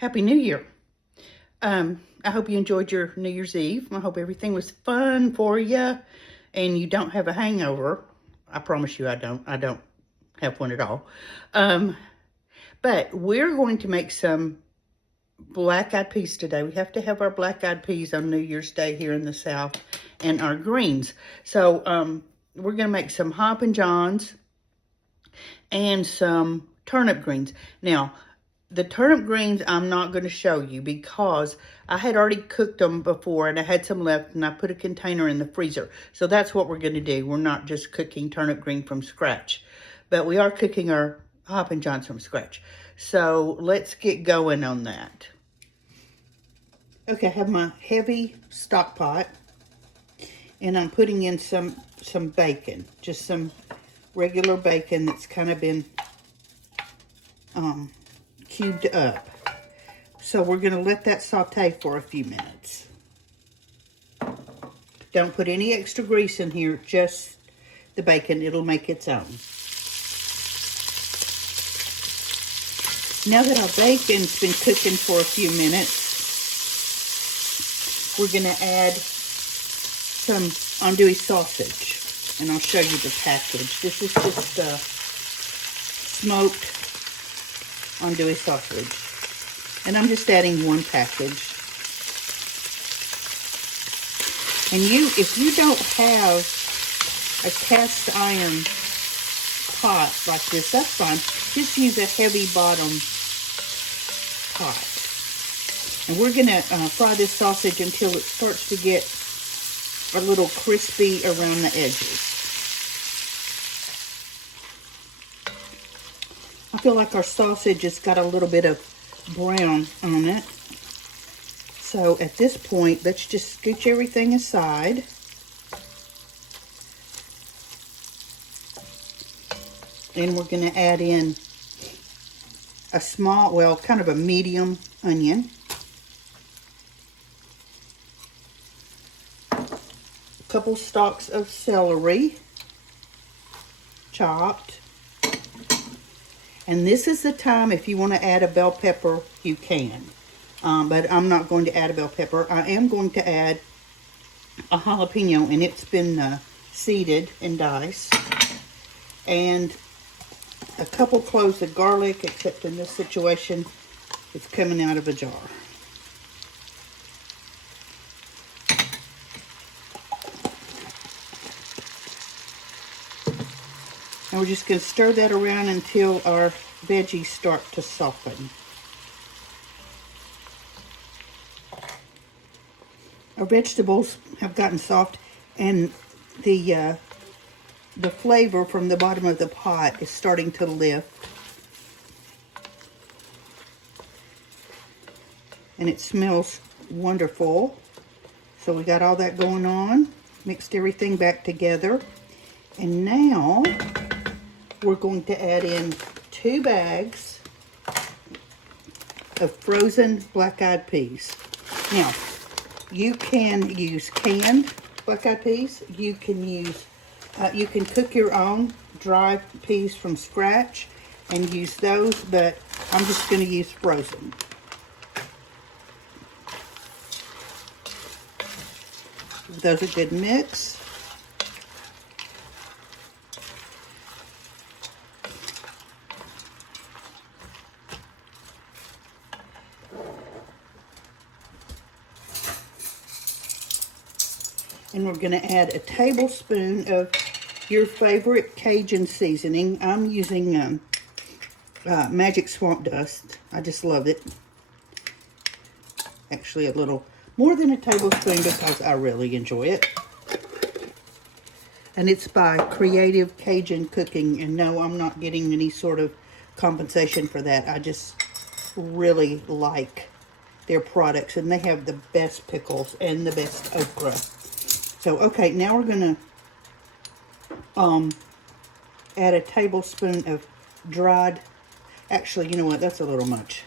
Happy New Year. I hope you enjoyed your New Year's Eve. I hope everything was fun for you and you don't have a hangover. I promise you I don't. I don't have one at all. But we're going to make some black-eyed peas today. We have to have our black-eyed peas on New Year's Day here in the South, and our greens. So we're going to make some Hoppin Johns and some turnip greens. Now, the turnip greens I'm not going to show you because I had already cooked them before and I had some left and I put a container in the freezer. So that's what we're going to do. We're not just cooking turnip green from scratch, but we are cooking our Hoppin Johns from scratch. So let's get going on that. Okay, I have my heavy stock pot and I'm putting in some bacon, just some regular bacon that's kind of been cubed up. So we're going to let that saute for a few minutes. Don't put any extra grease in here, just the bacon. It'll make its own. Now that our bacon's been cooking for a few minutes, we're going to add some andouille sausage. And I'll show you the package. This is just smoked andouille sausage. And I'm just adding one package. And if you don't have a cast iron pot like this, that's fine. Just use a heavy bottom pot. And we're going to fry this sausage until it starts to get a little crispy around the edges. I feel like our sausage has got a little bit of brown on it. So at this point, let's just scooch everything aside. And we're going to add in a small, well, kind of a medium onion. A couple stalks of celery, chopped. And this is the time, if you want to add a bell pepper, you can. But I'm not going to add a bell pepper. I am going to add a jalapeno, and it's been seeded and diced. And a couple cloves of garlic, except in this situation, it's coming out of a jar. And we're just going to stir that around until our veggies start to soften. Our vegetables have gotten soft, and the flavor from the bottom of the pot is starting to lift. And it smells wonderful. So we got all that going on. Mixed everything back together. And now we're going to add in 2 bags of frozen black-eyed peas. Now, you can use canned black-eyed peas. You can use, you can cook your own dry peas from scratch and use those, but I'm just going to use frozen. Give those a good mix. And we're going to add a tablespoon of your favorite Cajun seasoning. I'm using Magic Swamp Dust. I just love it. Actually, a little more than a tablespoon because I really enjoy it. And it's by Creative Cajun Cooking. And no, I'm not getting any sort of compensation for that. I just really like their products. And they have the best pickles and the best okra. So, okay, now we're going to add a tablespoon of dried, actually, you know what, that's a little much.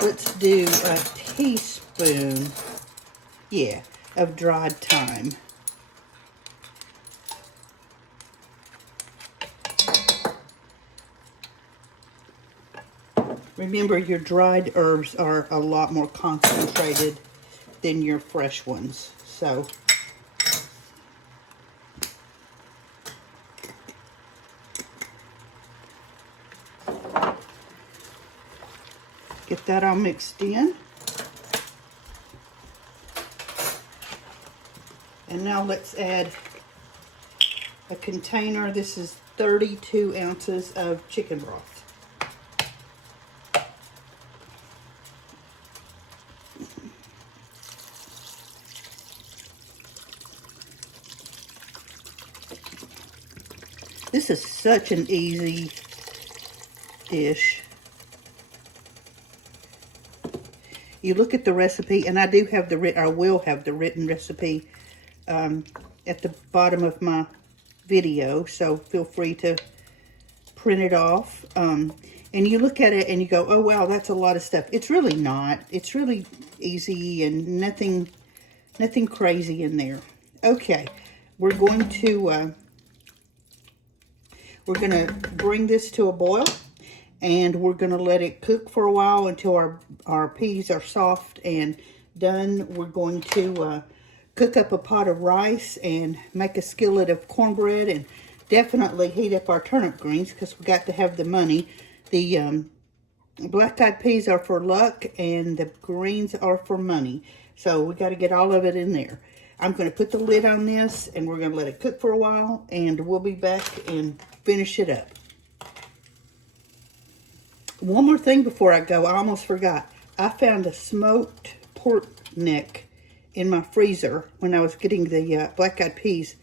Let's do a teaspoon, yeah, of dried thyme. Remember, your dried herbs are a lot more concentrated than your fresh ones. So, get that all mixed in. And now let's add a container. This is 32 ounces of chicken broth. This is such an easy dish. You look at the recipe, and I do have I will have the written recipe at the bottom of my video, so feel free to print it off. And you look at it and you go, oh wow, that's a lot of stuff. It's really not. It's really easy and nothing crazy in there. Okay, we're going to bring this to a boil, and we're going to let it cook for a while until our peas are soft and done. We're going to cook up a pot of rice and make a skillet of cornbread, and definitely heat up our turnip greens because we got to have the money. The black-eyed peas are for luck, and the greens are for money. So we got to get all of it in there. I'm going to put the lid on this, and we're going to let it cook for a while, and we'll be back and finish it up. One more thing before I go, I almost forgot. I found a smoked pork neck in my freezer when I was getting the black-eyed peas.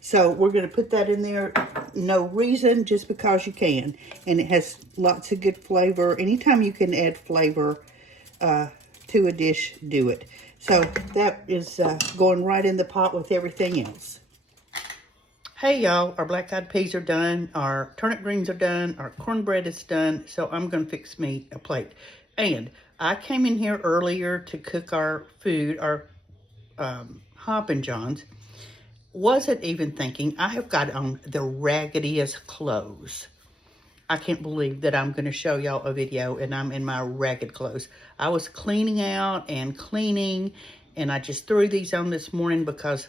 So we're going to put that in there. No reason, just because you can. And it has lots of good flavor. Anytime you can add flavor to a dish, do it. So that is going right in the pot with everything else. Hey y'all, our black-eyed peas are done. Our turnip greens are done. Our cornbread is done. So I'm going to fix me a plate. And I came in here earlier to cook our food, our Hoppin Johns. Wasn't even thinking, I have got on the raggediest clothes. I can't believe that I'm going to show y'all a video and I'm in my ragged clothes. I was cleaning out and cleaning, and I just threw these on this morning because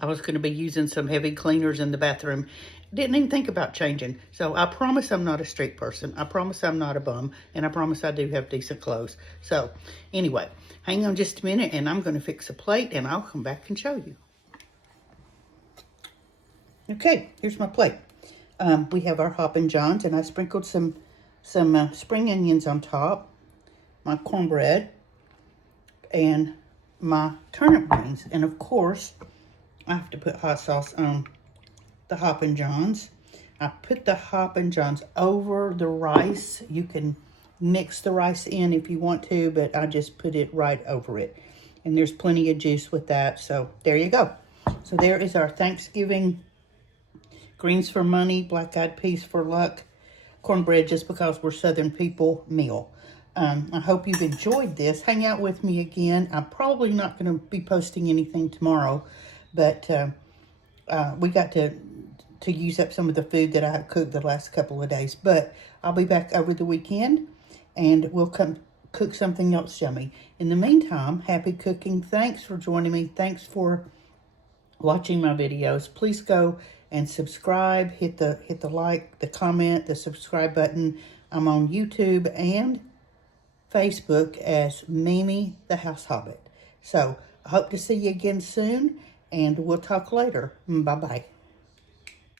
I was going to be using some heavy cleaners in the bathroom. Didn't even think about changing. So I promise I'm not a street person. I promise I'm not a bum. And I promise I do have decent clothes. So anyway, hang on just a minute and I'm going to fix a plate and I'll come back and show you. Okay, here's my plate. We have our Hoppin Johns, and I sprinkled some spring onions on top, my cornbread, and my turnip greens. And of course, I have to put hot sauce on the Hoppin Johns. I put the Hoppin Johns over the rice. You can mix the rice in if you want to, but I just put it right over it. And there's plenty of juice with that, so there you go. So there is our Thanksgiving greens for money, black-eyed peas for luck, cornbread just because we're Southern people meal. I hope you've enjoyed this. Hang out with me again. I'm probably not going to be posting anything tomorrow, but we got to use up some of the food that I have cooked the last couple of days. But I'll be back over the weekend, and we'll come cook something else yummy. In the meantime, happy cooking. Thanks for joining me. Thanks for watching my videos. Please go and subscribe. Hit the like, the comment, the subscribe button. I'm on YouTube and Facebook as Mimi the House Hobbit. So I hope to see you again soon, and we'll talk later. Bye-bye.